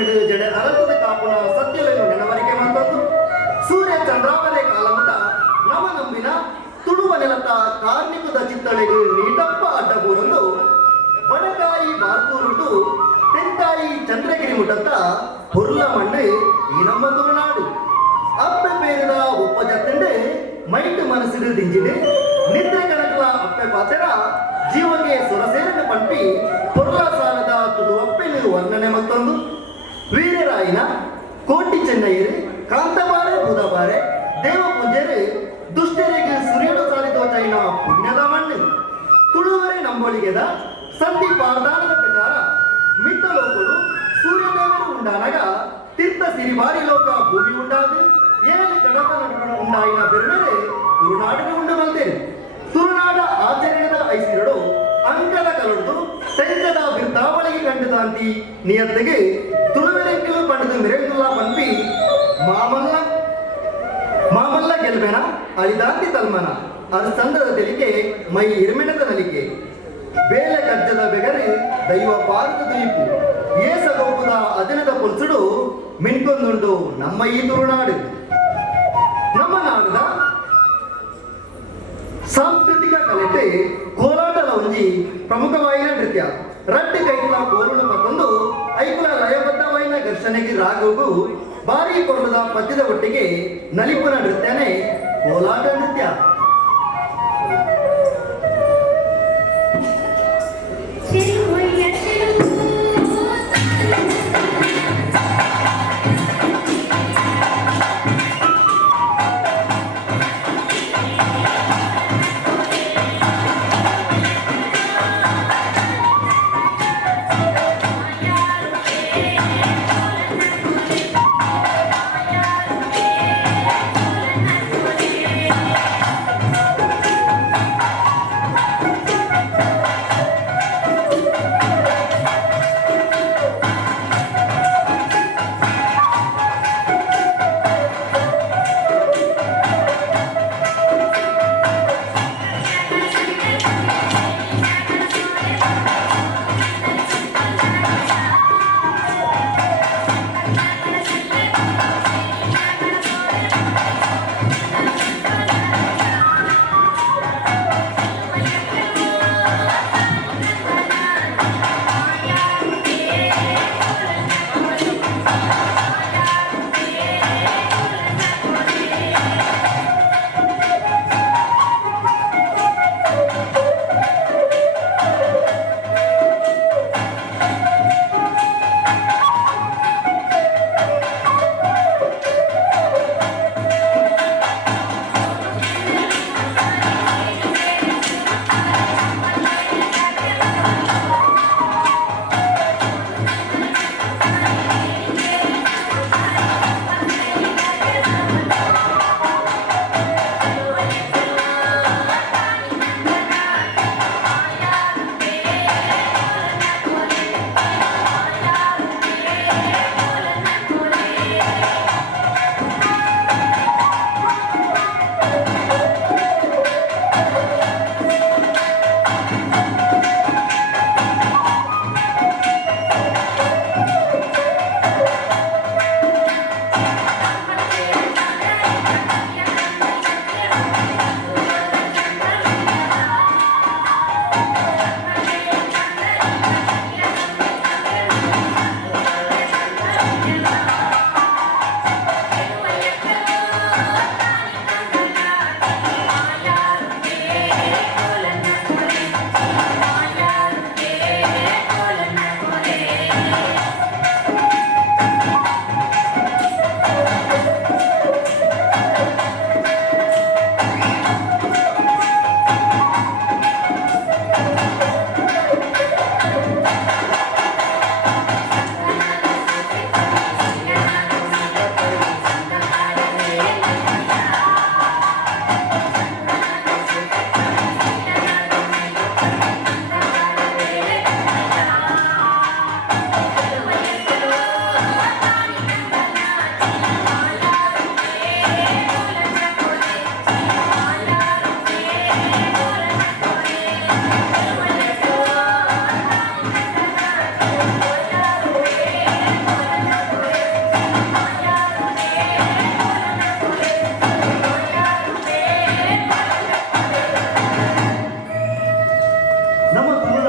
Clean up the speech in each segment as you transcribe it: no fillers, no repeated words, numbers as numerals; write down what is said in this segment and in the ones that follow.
ಪನ್ನೆಡು ಜಡೆ ಅರತದ ಕಾಪುನ ಸತ್ಯವೇನು ನೆನವರಿಕೆ ಮಾತದ್ದು ಸೂರ್ಯ ಚಂದ್ರಾವಲೆ ಕಾಲಮುಟ ನವ ನಂಬಿನ ತುಳುವ ನೆಲತ ಕಾರ್ಮಿಕದ ಚಿತ್ತಳೆಗೆ ನೀಟಪ್ಪ ಅಡ್ಡಬೂರೊಂದು ಬಡಕಾಯಿ ಬಾರ್ಕೂರುಂಟು ತೆಂಕಾಯಿ ಚಂದ್ರಗಿರಿ ಮುಟತ್ತ ಹುರ್ಲ ಮಣ್ಣು ಈ ನಮ್ಮ ತುಳುನಾಡು ಅಪ್ಪೆ ಪೇರಿದ ಉಪ್ಪ ಜತ್ತಂಡೆ ಮೈಟ್ ಮನಸ್ಸಿಡು ದಿಂಜಿಡೆ ನಿದ್ರೆ ಕಣಕಲ ಅಪ್ಪೆ ಪಾತೆರ ಜೀವಕ್ಕೆ ಸೊರಸೇರನ ಪಂಪಿ ಪೊರ್ಲ ಸಾಲದ ತುಳು ಒಪ್ಪೆಲು ವರ್ಣನೆ ಮತ್ತೊಂದು ವೀರರಾಯಿನ ಕೋಟಿ ಚೆನ್ನೈರು ಕಾಂತಬಾರೆ ಬೂದಬಾರೆ ದೇವ ಪೂಜೆರು ದುಷ್ಟರಿಗೆ ಸುರಿಯಲು ಸಾಲಿದ ಚೈನ ಪುಣ್ಯದ ಮಣ್ಣು ತುಳುವರೆ ನಂಬೊಳಿಗೆದ ಸಂಧಿ ಪಾರ್ದಾನದ ಪ್ರಕಾರ ಮಿತ್ತಲೋಕಗಳು ಸೂರ್ಯದೇವರು ಉಂಡಾನಾಗ ತೀರ್ಥ ಸಿರಿಬಾರಿ ಲೋಕ ಭೂಮಿ ಉಂಡಾದು ಏಳು ಕಡತ ನಡುವಣ ಉಂಡಾಯಿನ ಬೆರಮೇಲೆ ತುಳುನಾಡಿನ ಉಂಡು ಬಂತೇನೆ ತುಳುನಾಡ ಆಚರಣೆದ ಐಸಿರಡು ಅಂಕದ ಕಲಡ್ದು ತೆಂಕದ ಬಿರ್ತಾವಳಿಗೆ ಕಂಡುದಾಂತಿ ನಿಯತ್ತಿಗೆ ತುಳುವೆರೆಕ್ಕಲು ಪಡೆದು ಮಿರೆಂಗುಲ್ಲ ಪಂಪಿ ಮಾಮಲ್ಲ ಗೆಲ್ಬೆನ ಅಳಿದಾಂತಿ ತಲ್ಮನ ಅದು ಸಂದದ ತೆಲಿಕೆ ಮೈ ಇರ್ಮೆಣದ ನಲಿಕೆ ಬೇಲೆ ಕಜ್ಜದ ಬೆಗರಿ ದೈವ ಪಾರದ ದೀಪು ಏಸಗೊಬ್ಬುದ ಅಜನದ ಪುಲ್ಸುಡು ಮಿಣ್ಕೊಂದುಂಡು ನಮ್ಮ ಈ ತುಳುನಾಡು ನಮ್ಮ ನಾಡದ ಸಾಂಸ್ಕೃತಿಕ ಕಲೆತೆ ಕೋಲಾಟದ ಒಂಜಿ ಪ್ರಮುಖವಾಯಿನ ನೃತ್ಯ ರಟ್ಟಿ ಕೈಕುಲ ಕೋರುಣ ಮತ್ತೊಂದು ಐಕುಲ ಲಯಬದ್ಧವಾಯಿನ ಘರ್ಷಣೆಗೆ ರಾಗವು ಭಾರಿ ಕೊರಳದ ಪದ್ಯದ ಒಟ್ಟಿಗೆ ನಲಿಪುನ ನೃತ್ಯನೇ ಕೋಲಾಟ ನೃತ್ಯ.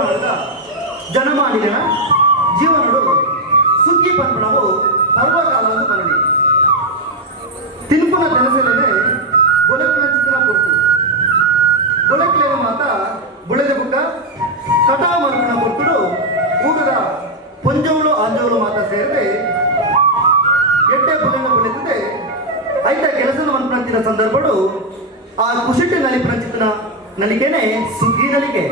ಮಾಡಿದ ಜನಮಾನಿಗನ ಜೀವನಡು ಸುಗ್ಗಿ ಪಂಪಣವು ಪರ್ವಕಾಲವನ್ನು ಬರಲಿ ತಿನ್ಪುನ ಜನಸೇನೆ ಬೊಲಕಿನ ಚಿತ್ರ ಕೊಡ್ತು ಬೊಲಕಿನ ಮಾತ ಬುಳೆದ ಬುಕ್ಕ ಕಟಾ ಮರುಕನ ಕೊಡ್ತುಡು ಊಗದ ಪೊಂಜವಳು ಆಂಜವಳು ಮಾತ ಸೇರಿದೆ ಎಡ್ಡೆ ಬುಲೆನ ಬುಳೆದಿದೆ ಐತ ಕೆಲಸದ ಮನ್ಪಂತಿನ ಸಂದರ್ಭಗಳು ಆ ಕುಸಿಟ್ಟು ನಲಿಪಿನ ಚಿತ್ರ ನಲಿಕೆನೆ ಸುಗ್ಗಿ ನಲಿಕೆ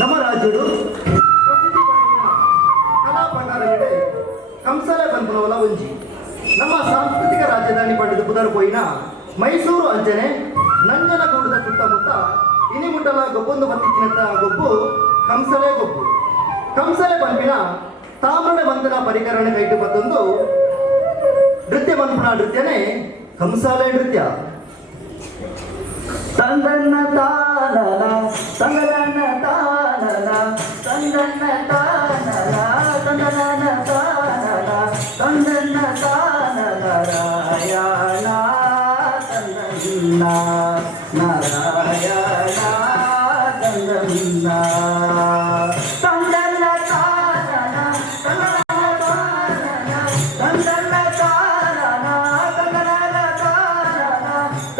ನಮ್ಮ ರಾಜ್ಯಡು ಪ್ರಸಿದ್ಧಿ ಪಡೆದ ಕಲಾ ಪ್ರಕಾರಗಳೇ ಕಂಸಾಳೆ ಪಂಪನವಲ ಒಂಜಿ ನಮ್ಮ ಸಾಂಸ್ಕೃತಿಕ ರಾಜಧಾನಿ ಪಡೆದು ಪುದರ್ ಪೋಯಿನ ಮೈಸೂರು ಅಂಚನೆ ನಂಜನಗೂಡದ ಸುತ್ತಮುತ್ತ ಇನಿಮುಟ್ಟಲ ಗೊಬ್ಬೊಂದು ಬತ್ತಿಕ್ಕಿನಂತ ಗೊಬ್ಬು ಕಂಸಳೆ ಗೊಬ್ಬು ಕಂಸಳೆ ಪಂಪಿನ ತಾಮ್ರಣ ಬಂಧನ ಪರಿಕರಣೆ ಕೈಟು ಮತ್ತೊಂದು ನೃತ್ಯ ಪಂಪನ ನೃತ್ಯನೇ ಕಂಸಾಳೆ ನೃತ್ಯ ತಂದನ್ನ ತಾನನ ತಂದನ ತಾನನ ತಂದನ್ನ ತಾನನ ತಂದನ ತಾನನ ತಂದನ್ನ ತಾನನ ನಾರಾಯಣ ತಂದನ್ನ ನಾರಾಯಣ ತಂದನ್ನ ತಂದನ್ನ ತಾನನ ತಂದನ ತಾನನ ತಂದನ ತಾನನ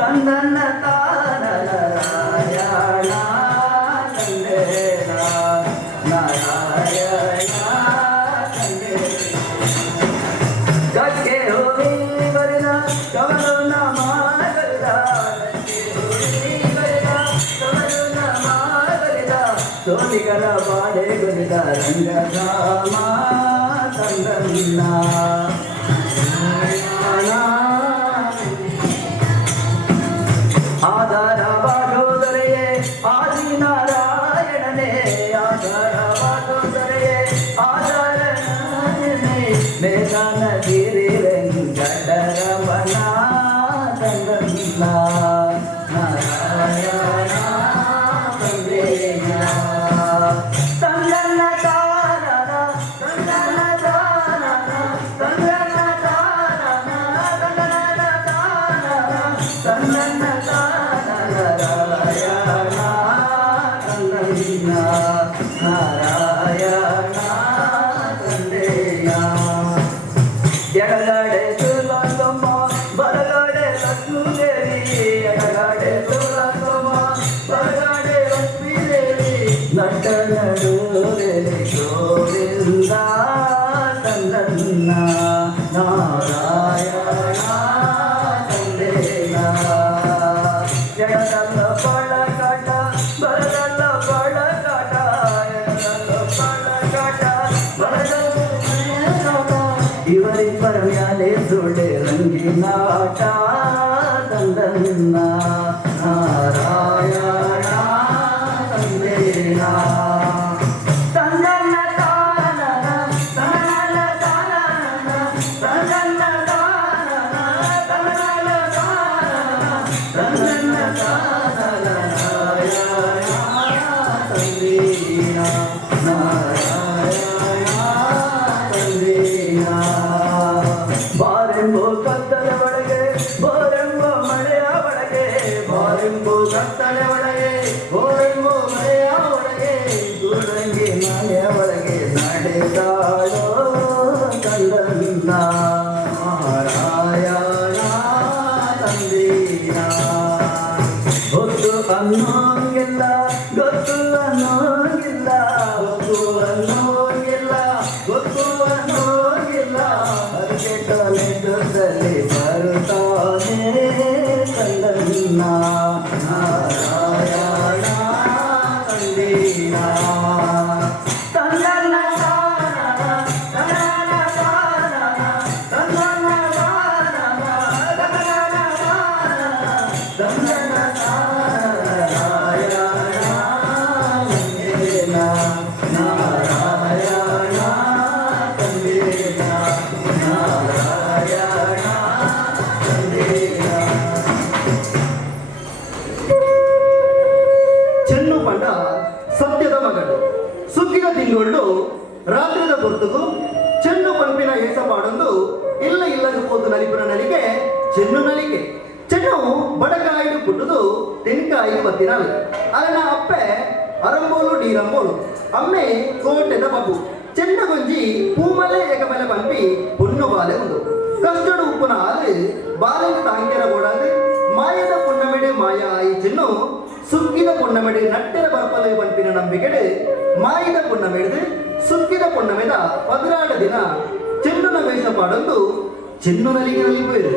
ತಂದನ್ನ ಸೋಲಿಗರ ಬಾಡೆ ಗುರಿದ ರಂಗರಾಮ ತಂದನ್ನ ಆಧಾರವಾಗೋದರೆಯೇ ಆದಿನಾರಾಯಣನೇ ಆಧಾರವಾಗೋದರೆಯೇ ಆಧಾರನಾಯಣನೇ ಮೇಘನ ಗಿರಿ ವೆಂಕಟರಮಣ ತಂದನ್ನ ನಾರಾಯಣ ತಂದನ್ನ ತಾನನ ತಂದನ ತಾನನ ತಂದನ ತಾನನ ತಂದನ ತಾನನ ತಂದನ ತಾನನ ರಾಯ ಎನ್ನದಲ್ಲ ಬಳಗಾಟ ಬರದಲ್ಲ ಬಳಗಾಟ ಎನ್ನದಲ್ಲ ಬಳಗಾಟ ಬರದಲ್ಲ ಬಳಗಾಟ ಇವರಿಬ್ಬರ ಮ್ಯಾಲೆ ಸುಳ್ಳೆ ರಂಗಿನಾಟ ತಂದನ್ನ ನಾರಾಯಣ ತಂದೇನ ತಂದನ್ನ ತಾನನ ತನನ ತಾನನ ತಂದನ್ನ ತಾನನ ತನನ ತಾನನ ತಂದನ್ನ ತಾನನ ನಾರಾಯಣ ತಂದೇನ ನಾರಾಯಣ ತಂದೇನ ಬಾರೆಂಬೋ ಕತ್ತಲೆ ಒಳಗೆ ಬೋರೆಂಬೋ ಮಳೆಯ ಒಳಗೆ ಬಾರೆಂಬೋ ಕತ್ತಲೆ ಒಳಗೆ ಬೋರೆಂಬೋ ಮಳೆಯ ಒಳಗೆ ಗುರಂಗಿ ಮನೆಯ ಒಳಗೆ ನಡೆದಾಳೋ ಕಂದನ್ನ ನಾರಾಯಣ ತಂದೀನ ಹೊತ್ತು ಅನ್ನೋಂಗಿಲ್ಲ ಗೊತ್ತು ಅನ್ನೋಂಗಿಲ್ಲ ಹೊತ್ತು ಅನ್ನೋಂಗಿಲ್ಲ ಗೊತ್ತು ಅನ್ನೋಂಗಿಲ್ಲ ಕೆಟ್ಟಲೆ ಜೊತೆಲಿ ಬರುತ್ತಾನೆ ಕಂದನ್ನ ನಾರಾಯಣ ತಂದೀನ ತಂದನ್ನ ತಾನನ ತನನ ತಾನನ ತಂದನ್ನ ತಾನನ ತನನ ತಾನನ ತಂದನ್ನ ತಾನನ ನಾರಾಯಣ ತಂದೇನ ನಾರಾಯಣ ತಂದೇನ ನಾರಾಯಣ ತಂದೇನ ಚೆನ್ನು ಪಂಡ ಸತ್ಯದ ಮಗಳು ಸುಗ್ಗಿನ ತಿಂಗಳು ರಾತ್ರಿದ ಗುರ್ತುಗು ಚೆನ್ನು ಪಂಪಿನ ಏಸಪಾಡೊಂದು ಇಲ್ಲ ಇಲ್ಲದ ಪೋತು ನಲಿಪುರ ನಲಿಗೆ ಚೆನ್ನು ನಲಿಗೆ ಚೆನ್ನು ಬಡಕಾಯಿಡು ಪುಟ್ಟದು ತೆನ್ಕಾಯಿ ಬತ್ತಿನಲ್ ಅಲನ ಅಪ್ಪೆ ಅರಂಬೋಲು ಡೀರಂಬೋಲು ಅಮ್ಮೆ ಕೋಟೆದ ಬಬ್ಬು ಚೆನ್ನ ಗೊಂಜಿ ಪೂಮಲೆ ಏಕಮಲೆ ಪಂಪಿ ಪುಣ್ಣು ಬಾಲೆ ಉಂಡು ಕಷ್ಟಡು ಉಪ್ಪುನ ಹಾಲು ಬಾಲೆನ ತಾಂಕೆರ ಗೋಡಾದು ಮಾಯದ ಪುಣ್ಣಮೆಡೆ ಮಾಯ ಆಯಿ ಚೆನ್ನು ಸುಗ್ಗಿದ ಪುಣ್ಣಮೆಡೆ ನಟ್ಟೆರ ಬರ್ಪಲೆ ಪಂಪಿನ ನಂಬಿಕೆಡೆ ಮಾಯಿದ ಪುಣ್ಣಮೆಡ್ದು ಸುಗ್ಗಿದ ಪುಣ್ಣಮೆದ 16 ದಿನ ಚೆನ್ನುನ ವೇಷ ಪಾಡೊಂದು ಚೆನ್ನು ನಲಿಗೆ ನಲಿಪೇರು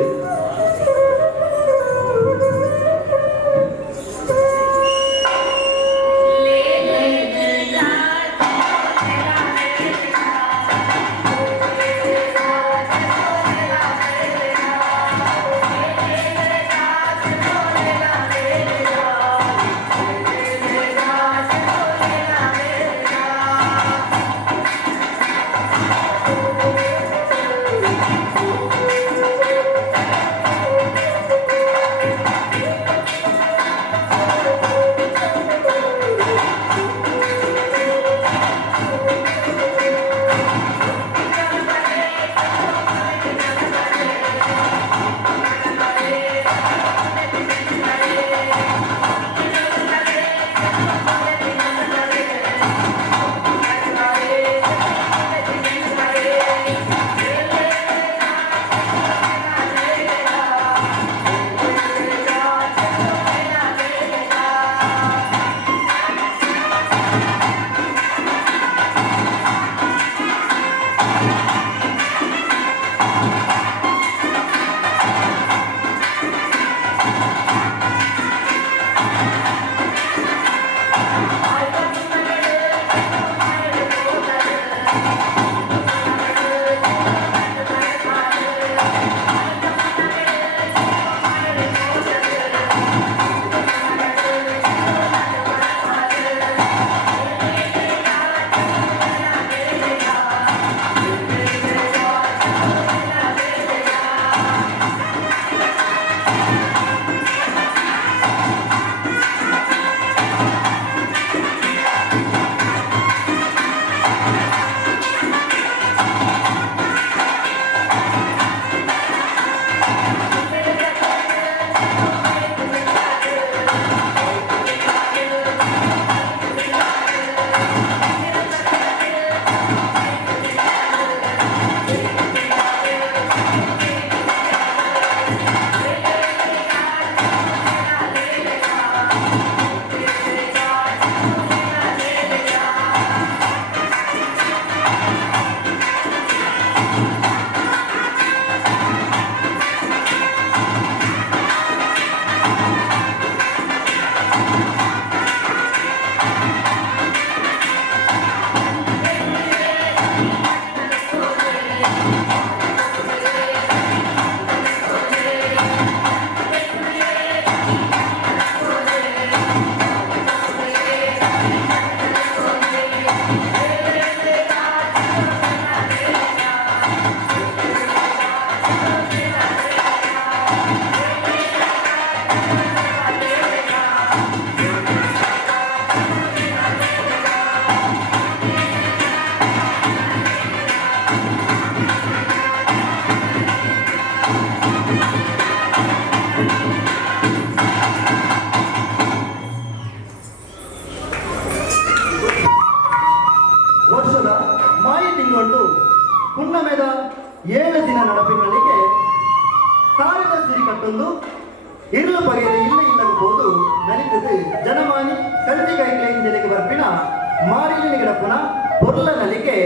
ಮಾರಿಲಿ ನಿಗಡಪ್ಪನ ಪೊರ್ಲ ನಲಿಗೆ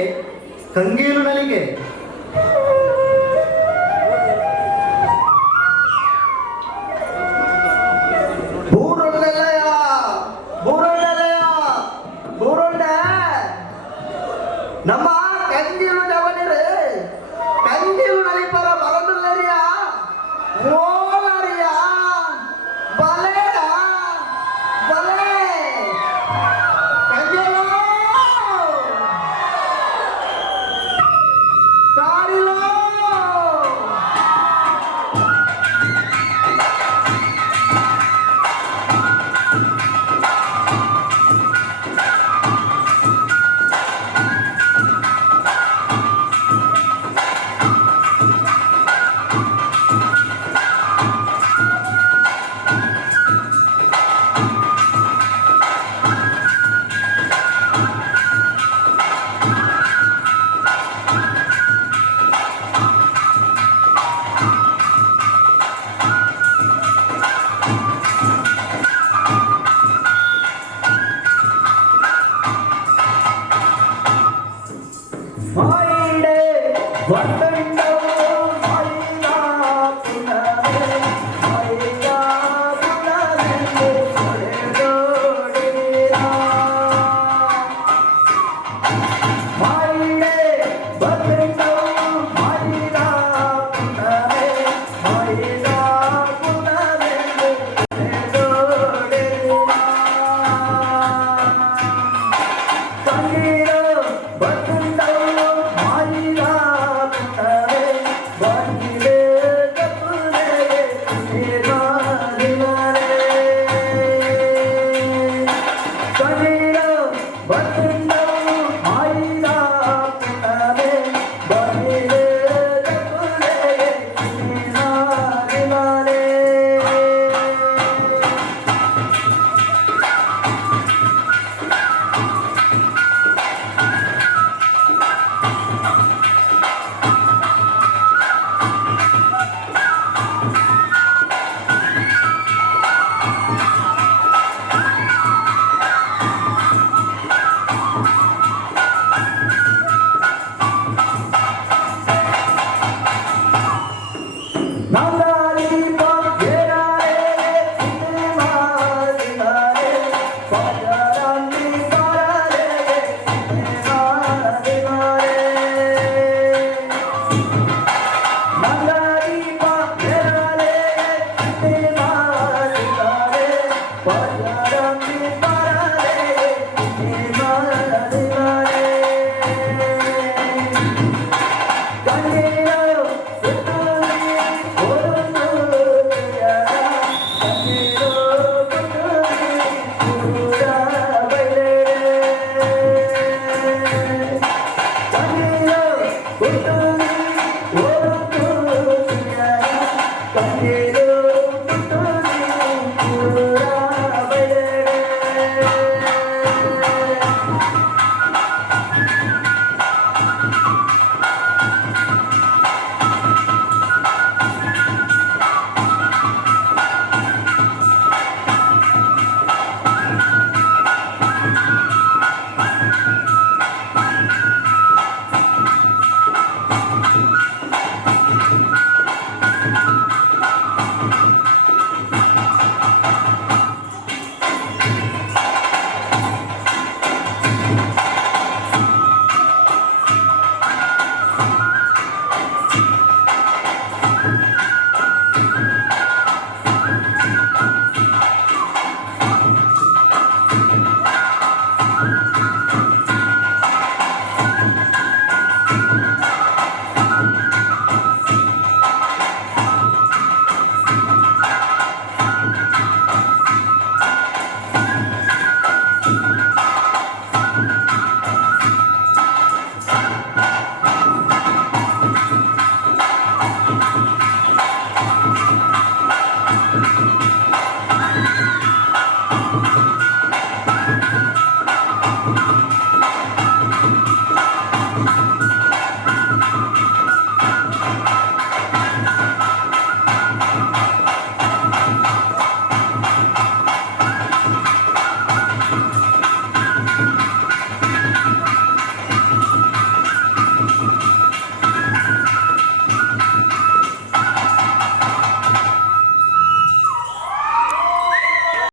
ಕಂಗೀಲು ನಲಿಗೆ ಬೂರೊಂಡಲೆಯ ಬೂರೊಂಡಲೆಯ ಬೂರೊಂಡ ನಮ್ಮ